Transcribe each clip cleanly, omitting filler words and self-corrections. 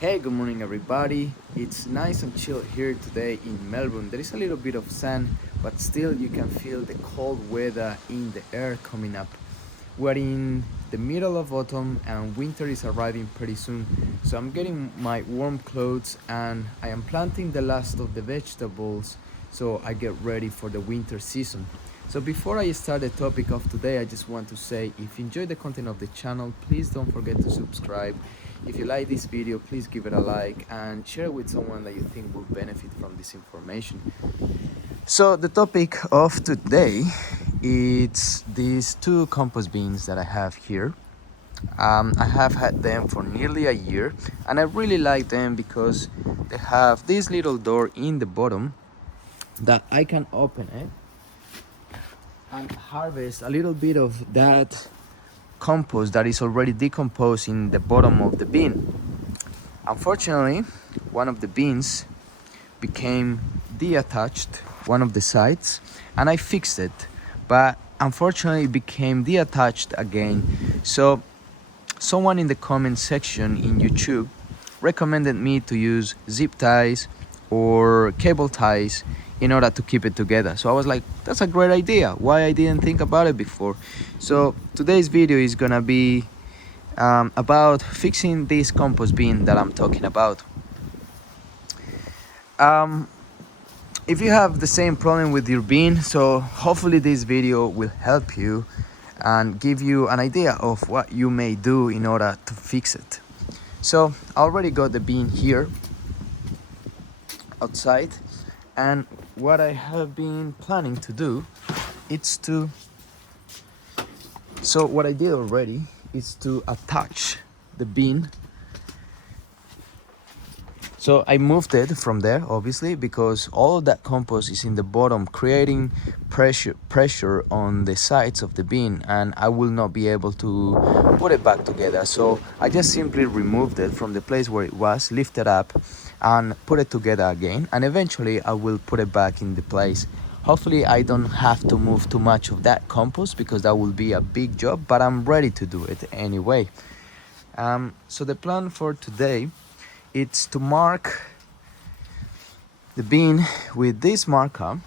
Hey, good morning everybody. It's nice and chill here today in Melbourne. There is a little bit of sun, but still you can feel the cold weather in the air coming up. We're in the middle of autumn and winter is arriving pretty soon. So I'm getting my warm clothes and I am planting the last of the vegetables so I get ready for the winter season. So before I start the topic of today, I just want to say if you enjoy the content of the channel, please don't forget to subscribe. If you like this video, please give it a like and share it with someone that you think will benefit from this information. So the topic of today is these two compost bins that I have here. I have had them for nearly a year and I really like them because they have this little door in the bottom that I can open it and harvest a little bit of that compost that is already decomposed in the bottom of the bin. Unfortunately, one of the bins became detached, one of the sides, and I fixed it. But unfortunately, it became detached again. So someone in the comment section in YouTube recommended me to use zip ties or cable ties in order to keep it together. So I was like, that's a great idea. Why I didn't think about it before? So today's video is gonna be about fixing this compost bin that I'm talking about. Um, if you have the same problem with your bin, so hopefully this video will help you and give you an idea of what you may do in order to fix it. So I already got the bin here outside, and what I have been planning to do is to what I did already is to attach the bin. So I moved it from there, obviously, because all of that compost is in the bottom, creating pressure on the sides of the bin, and I will not be able to put it back together. So I just simply removed it from the place where it was, lifted up, and put it together again. And eventually, I will put it back in the place. Hopefully, I don't have to move too much of that compost because that will be a big job, but I'm ready to do it anyway. So the plan for today, it's to mark the bin with this marker.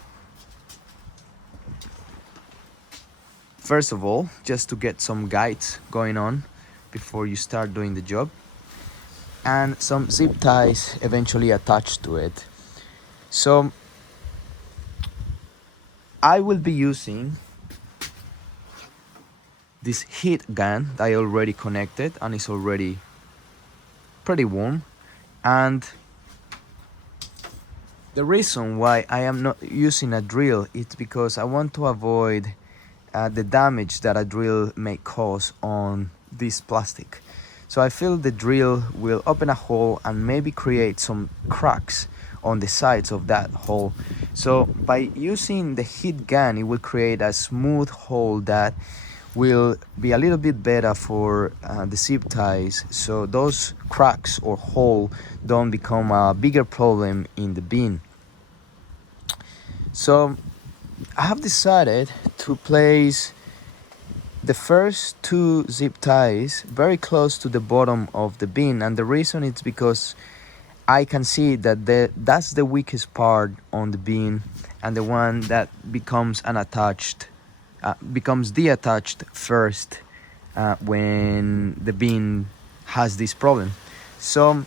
First of all, just to get some guides going on before you start doing the job, and some zip ties eventually attached to it. So I will be using this heat gun that I already connected and is already pretty warm. And the reason why I am not using a drill is because I want to avoid the damage that a drill may cause on this plastic. So I feel the drill will open a hole and maybe create some cracks on the sides of that hole. So by using the heat gun, it will create a smooth hole that will be a little bit better for the zip ties, so those cracks or hole don't become a bigger problem in the bin. So I have decided to place the first two zip ties very close to the bottom of the bin, and the reason is because I can see that that's the weakest part on the bin and the one that becomes unattached, becomes detached first when the bin has this problem. So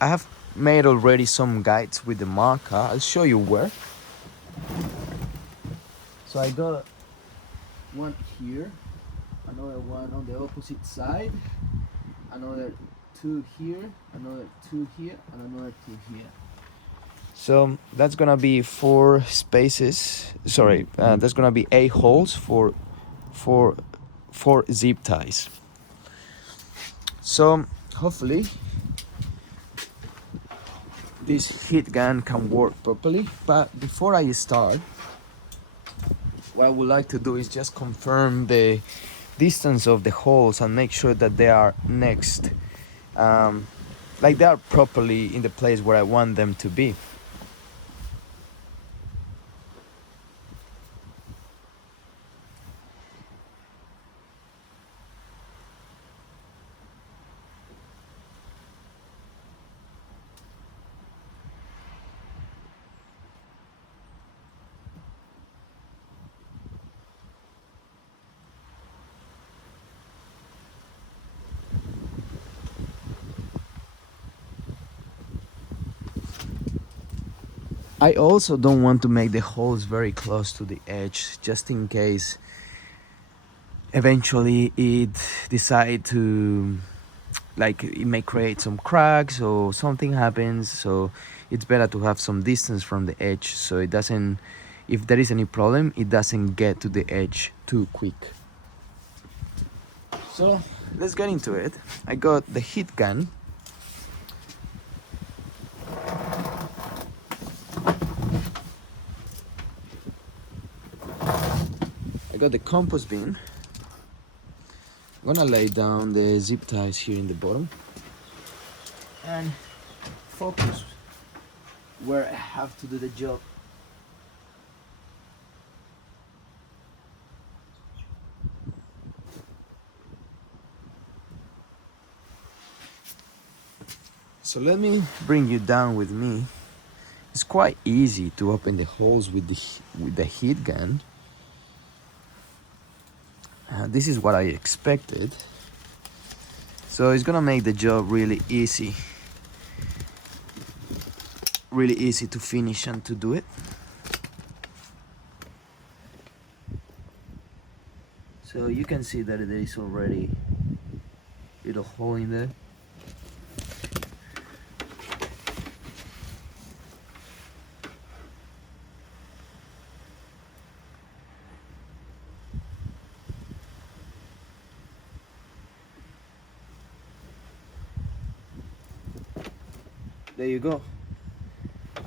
I have made already some guides with the marker. I'll show you where. So I got one here, another one on the opposite side, another two here, another two here, and another two here. So that's gonna be four spaces. Sorry, that's gonna be 8 holes for four zip ties. So hopefully this heat gun can work properly. But before I start, what I would like to do is just confirm the distance of the holes and make sure that they are next, like they are properly in the place where I want them to be. I also don't want to make the holes very close to the edge, just in case eventually it decide to, like, it may create some cracks or something happens. So it's better to have some distance from the edge, so it doesn't, if there is any problem, it doesn't get to the edge too quick. So let's get into it. I got the heat gun. I got the compost bin. I'm gonna lay down the zip ties here in the bottom and focus where I have to do the job. So let me bring you down with me. It's quite easy to open the holes with the heat gun. This is what I expected. So it's gonna make the job really easy to finish and to do it. So you can see that there is already a little hole in there. There you go.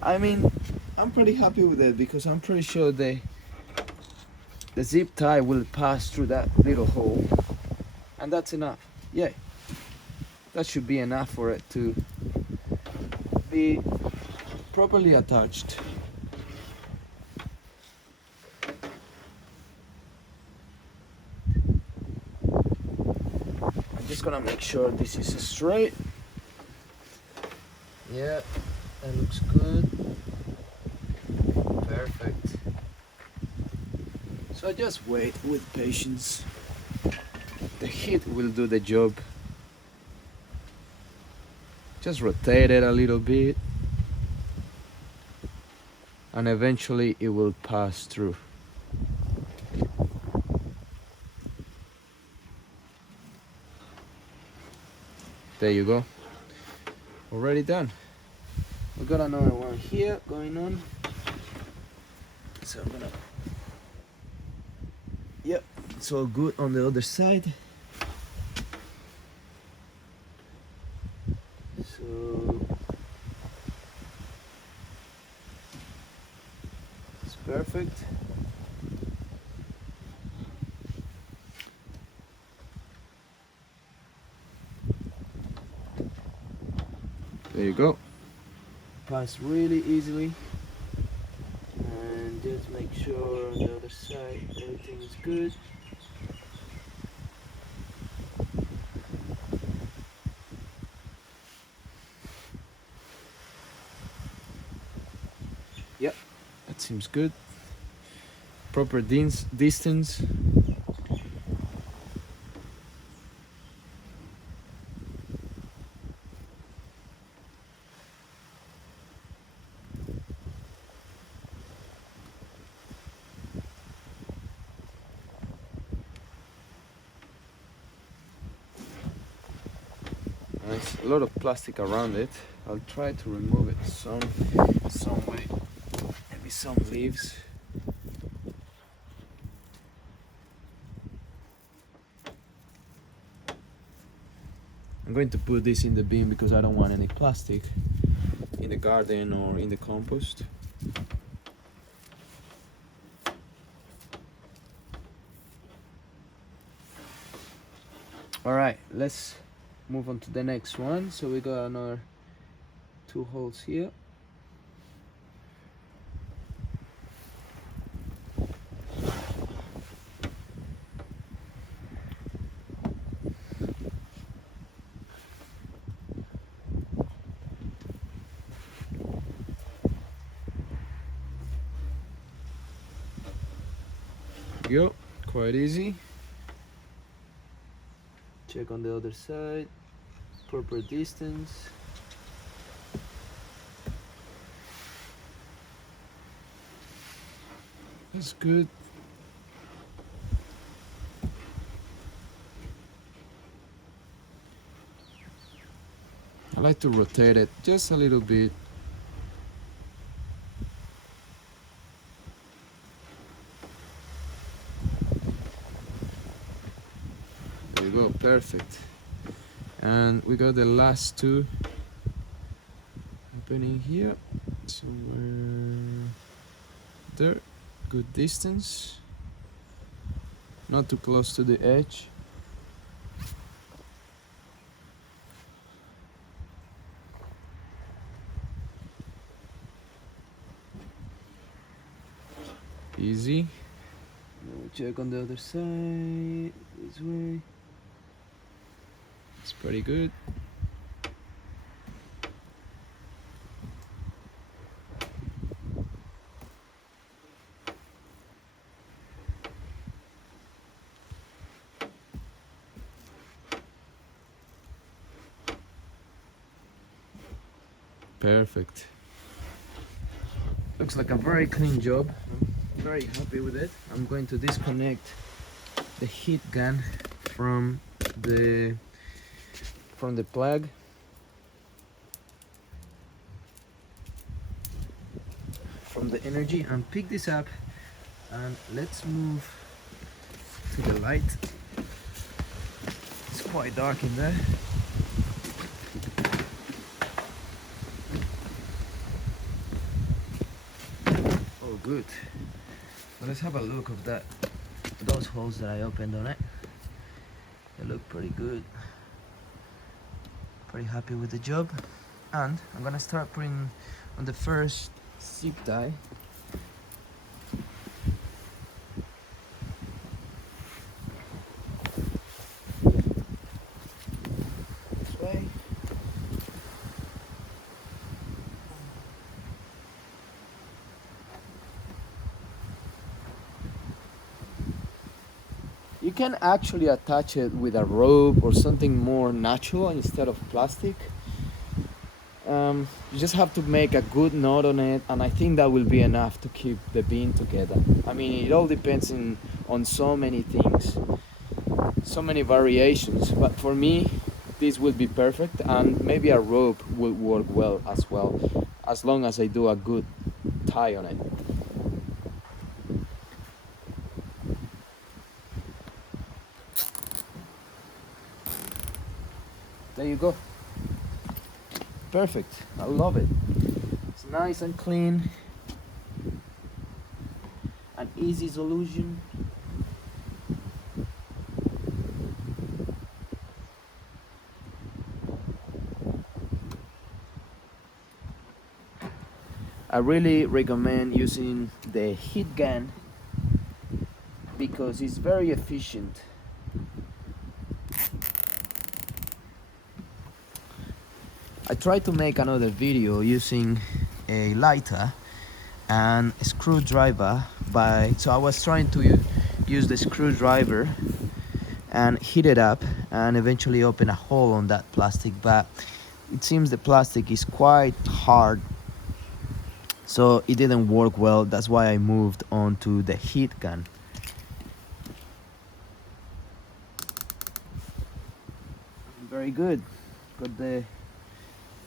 I mean, I'm pretty happy with it because I'm pretty sure the zip tie will pass through that little hole, and that's enough. Yeah, that should be enough for it to be properly attached. I'm just gonna make sure this is straight. Yeah, that looks good. Perfect. So just wait with patience. The heat will do the job. Just rotate it a little bit, and eventually it will pass through. There you go. Already done. We got another one here going on. So I'm gonna, yep, it's all good on the other side. So it's perfect. There you go. Pass really easily. And just make sure on the other side everything is good. Yep, that seems good. Proper distance. Nice. A lot of plastic around it. I'll try to remove it some way. Maybe some leaves. I'm going to put this in the bin because I don't want any plastic in the garden or in the compost. All right, let's move on to the next one. So we got another 2 holes here. Go, quite easy. Check on the other side, proper distance. That's good. I like to rotate it just a little bit. There you go, perfect. And we got the last two happening here, somewhere there. Good distance, not too close to the edge. Easy. Now we check on the other side, this way. It's pretty good. Perfect. Looks like a very clean job. I'm very happy with it. I'm going to disconnect the heat gun from the plug. From the energy, and pick this up, and let's move to the light. It's quite dark in there. Oh, good. So let's have a look of those holes that I opened on it. They look pretty good. Pretty happy with the job. And I'm gonna start putting on the first zip tie. This way. You can actually attach it with a rope or something more natural instead of plastic. You just have to make a good knot on it, and I think that will be enough to keep the bean together. I mean, it all depends on so many things, so many variations, but for me this will be perfect, and maybe a rope will work well, as long as I do a good tie on it. There you go. Perfect. I love it. It's nice and clean. An easy solution. I really recommend using the heat gun because it's very efficient. I tried to make another video using a lighter and a screwdriver, so I was trying to use the screwdriver and heat it up and eventually open a hole on that plastic, but it seems the plastic is quite hard, so it didn't work well. That's why I moved on to the heat gun. Very good. Got the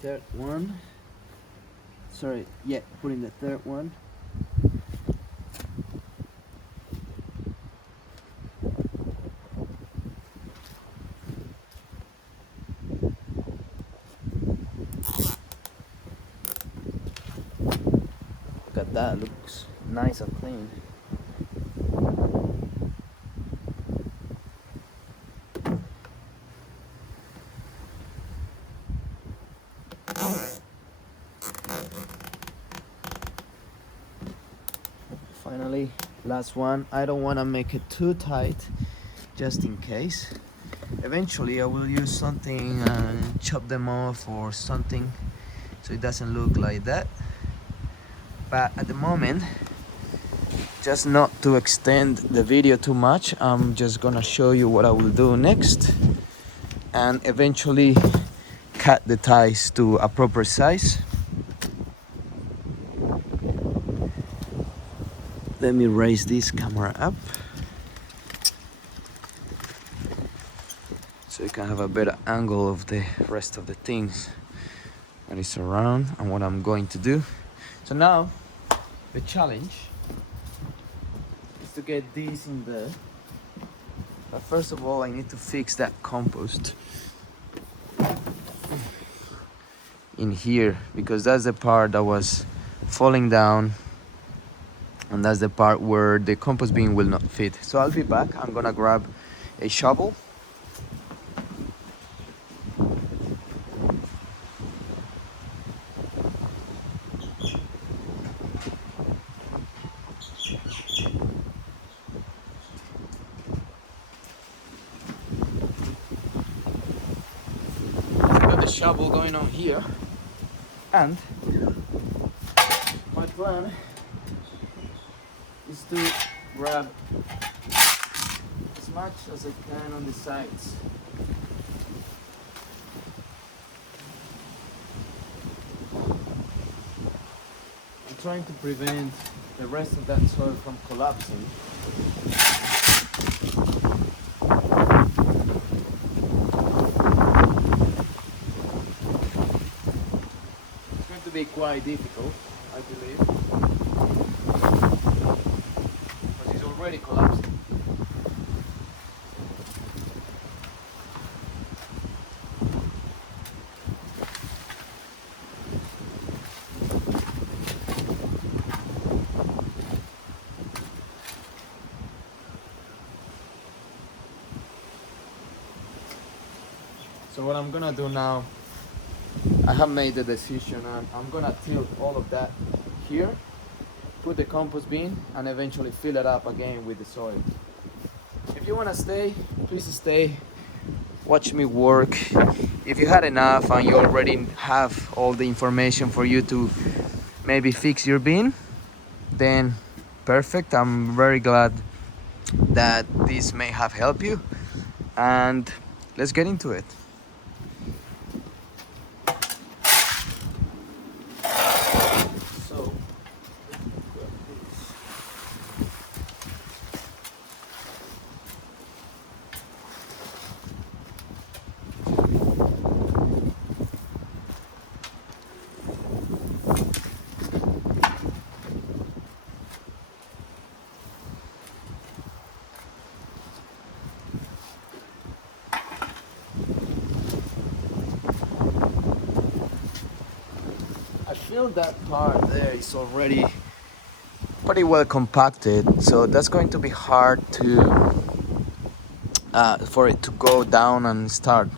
third one. Sorry, yeah, putting the third one. Look at that, looks nice and clean. Finally, last one. I don't want to make it too tight, just in case. Eventually I will use something and chop them off or something so it doesn't look like that, but at the moment, just not to extend the video too much, I'm just gonna show you what I will do next and eventually cut the ties to a proper size. Let me raise this camera up so you can have a better angle of the rest of the things that is around and what I'm going to do. So now the challenge is to get this in there. But first of all, I need to fix that compost in here, because that's the part that was falling down, and that's the part where the compost bin will not fit. So I'll be back. I'm gonna grab a shovel. Got the shovel going on here, and my plan is to grab as much as I can on the sides. I'm trying to prevent the rest of that soil from collapsing. It's going to be quite difficult, I believe, because it's already collapsing. So what I'm gonna do now, I have made the decision, and I'm gonna tilt all of that here, put the compost bin, and eventually fill it up again with the soil. If you wanna stay, please stay. Watch me work. If you had enough and you already have all the information for you to maybe fix your bin, then perfect. I'm very glad that this may have helped you, and let's get into it. So I feel that part there is already pretty well compacted, so that's going to be hard to for it to go down and start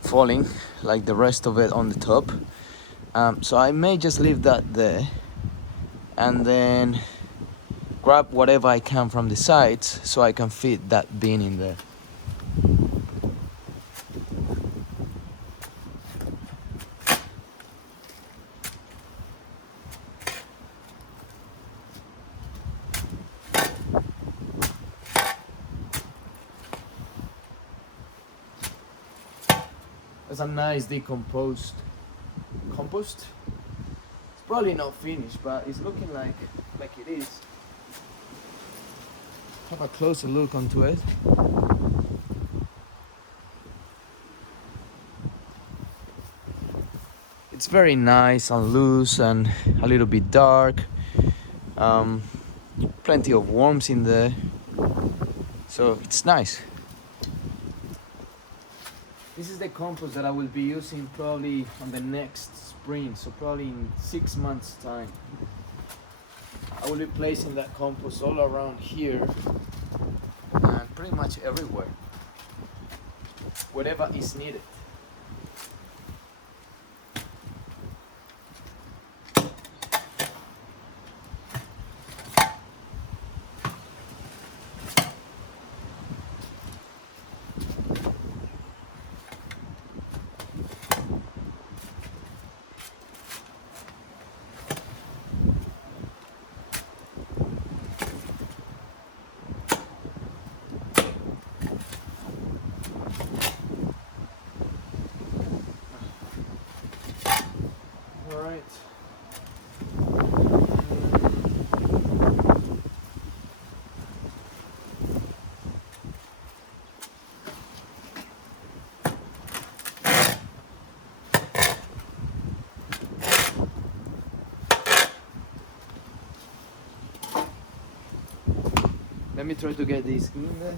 falling like the rest of it on the top. So I may just leave that there and then grab whatever I can from the sides so I can fit that bin in there. That's a nice decomposed compost. It's probably not finished, but it's looking like it is. Have a closer look onto it. It's very nice and loose and a little bit dark. Plenty of worms in there, so it's nice. This is the compost that I will be using probably on the next spring, so probably in 6 months' time. I will be placing that compost all around here and pretty much everywhere, wherever is needed. Let me try to get this in there.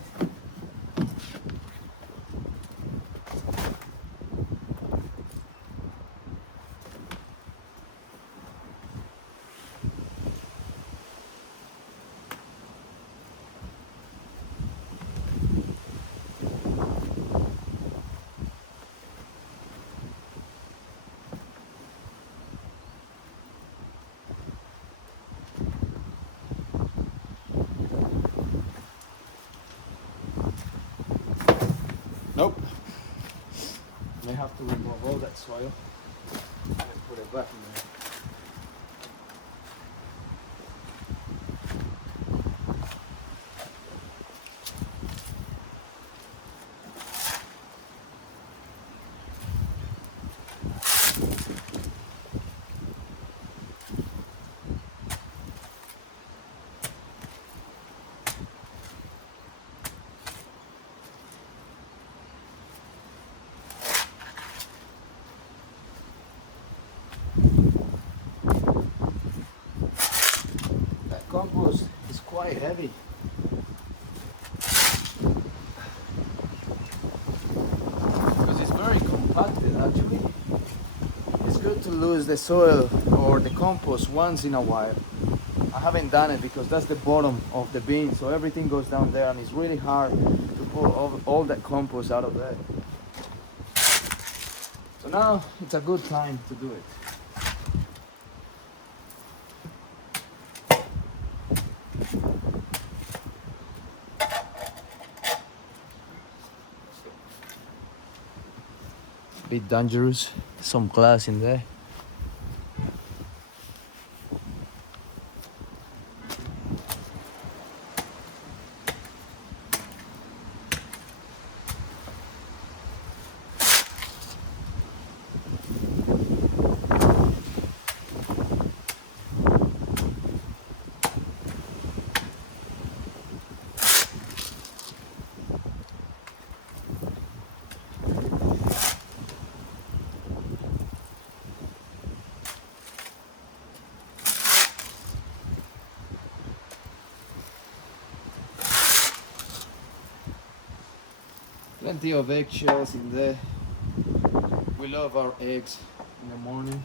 Nope. May have to remove all that soil and put it back in there. Compost is quite heavy. Because it's very compacted actually. It's good to lose the soil or the compost once in a while. I haven't done it because that's the bottom of the bin, so everything goes down there and it's really hard to pull all that compost out of there. So now it's a good time to do it. Bit dangerous, some glass in there. Plenty of eggshells in there. We love our eggs in the morning.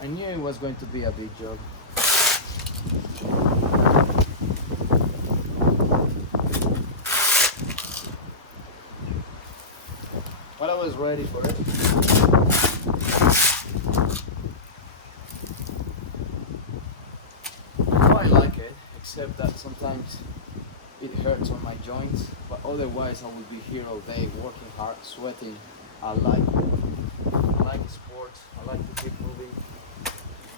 I knew it was going to be a big job. Well, I was ready for it. I quite like it, except that sometimes it hurts on my joints, but otherwise I will be here all day working hard, sweating. I like it. I like sports, I like to keep moving.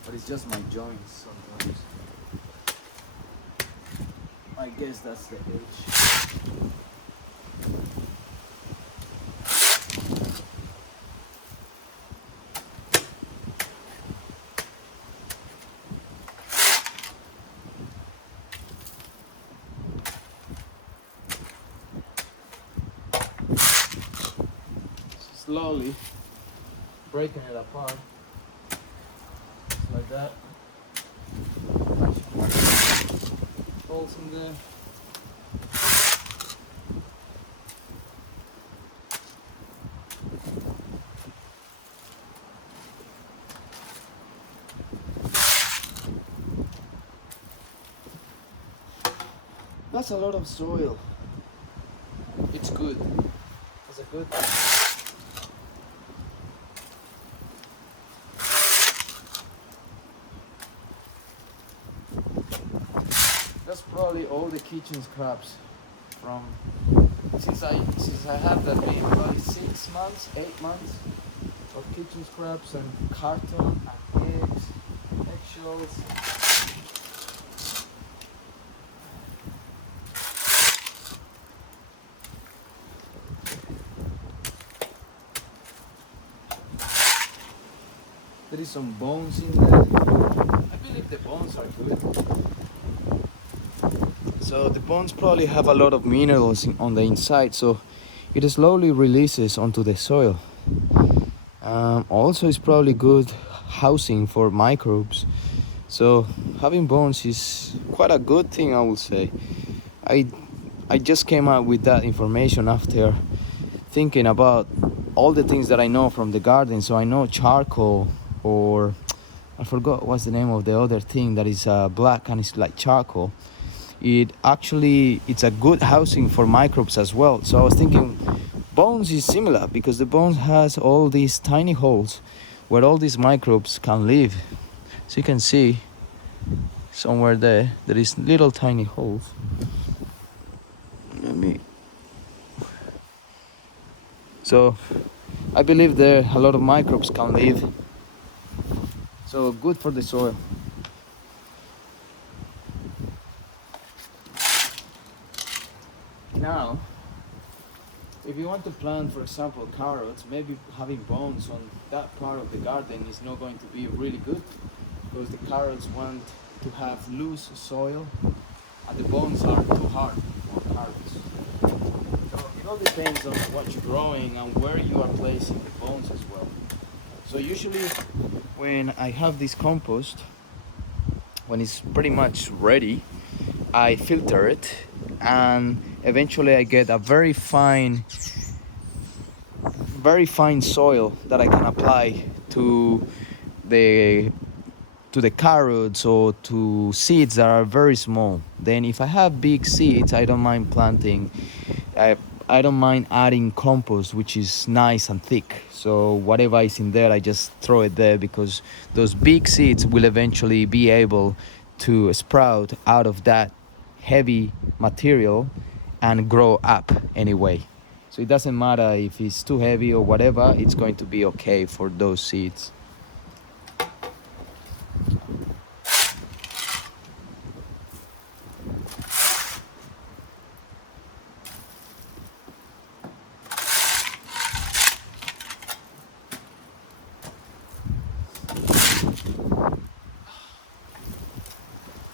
But it's just my joints sometimes. I guess that's the age. Slowly breaking it apart. Like that. Holes in there. That's a lot of soil. It's good. It's a good thing. That's probably all the kitchen scraps from since I have that been probably 6 months, 8 months of kitchen scraps and carton and eggs, eggshells. there is some bones in there. I believe the bones are good. So the bones probably have a lot of minerals on the inside, so it slowly releases onto the soil. Also, it's probably good housing for microbes. So having bones is quite a good thing, I would say. I I just came out with that information after thinking about all the things that I know from the garden. So I know charcoal, or I forgot what's the name of the other thing that is black and it's like charcoal. It's a good housing for microbes as well. So I was thinking bones is similar because the bones has all these tiny holes where all these microbes can live. So you can see somewhere there is little tiny holes. So I believe there a lot of microbes can live. So good for the soil. Now, if you want to plant, for example, carrots, maybe having bones on that part of the garden is not going to be really good, because the carrots want to have loose soil and the bones are too hard for carrots. So it all depends on what you're growing and where you are placing the bones as well. So usually when I have this compost, when it's pretty much ready, I filter it and eventually I get a very fine soil that I can apply to the carrots or to seeds that are very small. Then if I have big seeds, I don't mind planting. I don't mind adding compost, which is nice and thick. So whatever is in there, I just throw it there, because those big seeds will eventually be able to sprout out of that heavy material and grow up anyway. So it doesn't matter if it's too heavy or whatever, it's going to be okay for those seeds.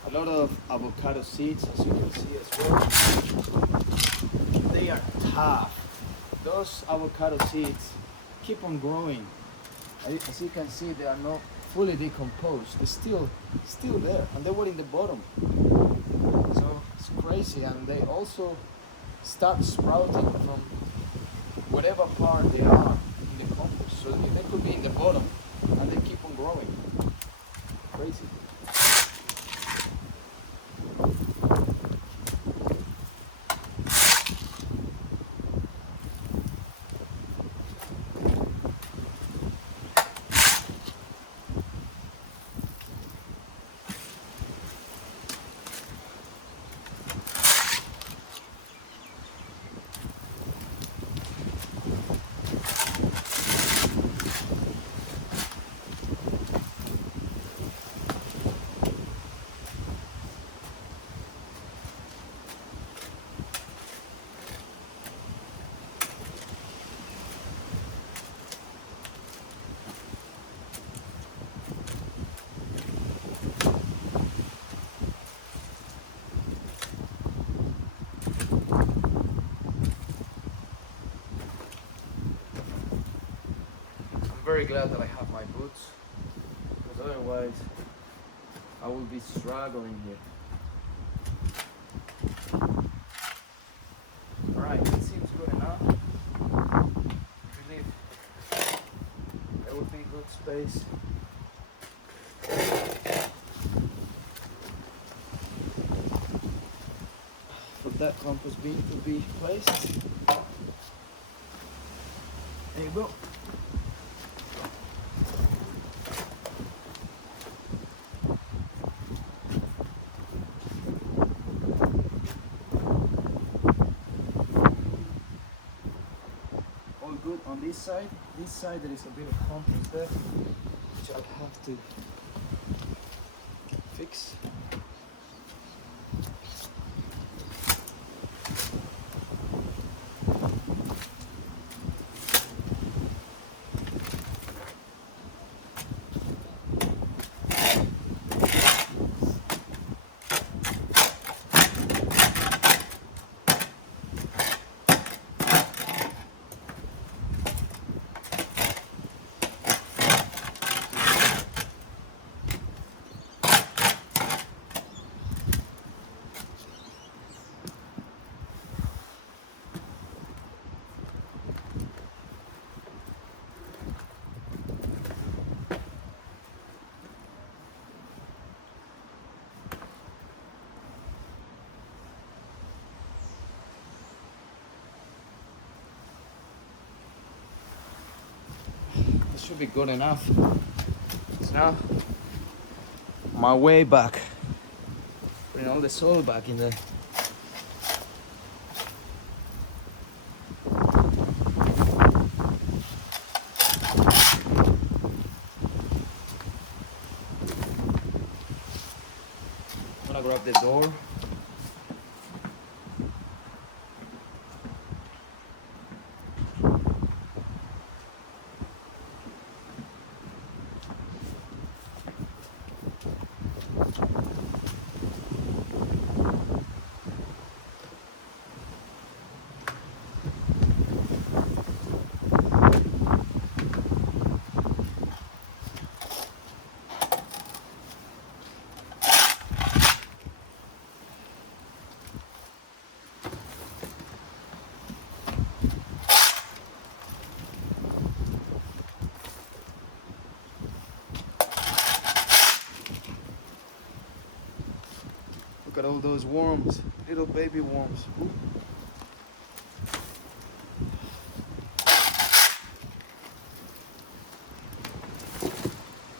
A lot of avocado seeds, as you can see as well, they are tough. Those avocado seeds keep on growing. As you can see, they are not fully decomposed. They're still there, and they were in the bottom. So it's crazy, and they also start sprouting from whatever part they are in the compost. So they could be in the bottom, and they keep on growing. Crazy. Very glad that I have my boots, because otherwise I will be struggling here. Alright, it seems good enough. I believe there will be good space. For that compost bin to be placed. There you go. Good on this side. This side there is a bit of compost there, which I'll have to fix. This should be good enough. So now, my way back. Putting all the soil back in there. I'm gonna grab the door. Look at all those worms, little baby worms. Ooh.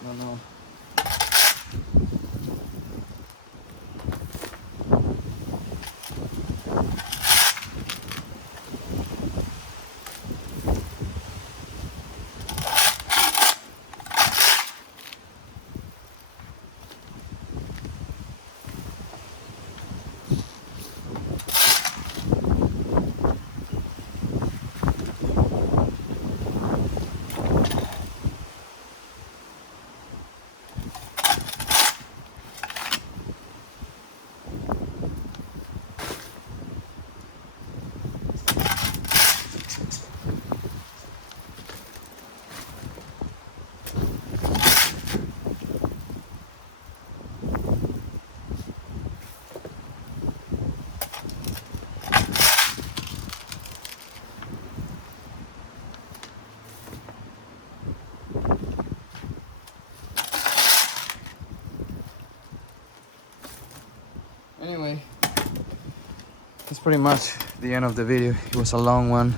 No. Anyway, that's pretty much the end of the video. It was a long one,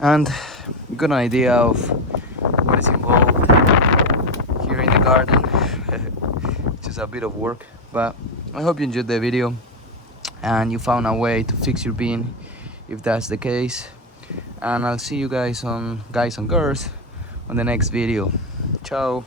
and you got an idea of what is involved here in the garden. Just a bit of work, but I hope you enjoyed the video and you found a way to fix your bean if that's the case. And I'll see you guys and girls on the next video. Ciao.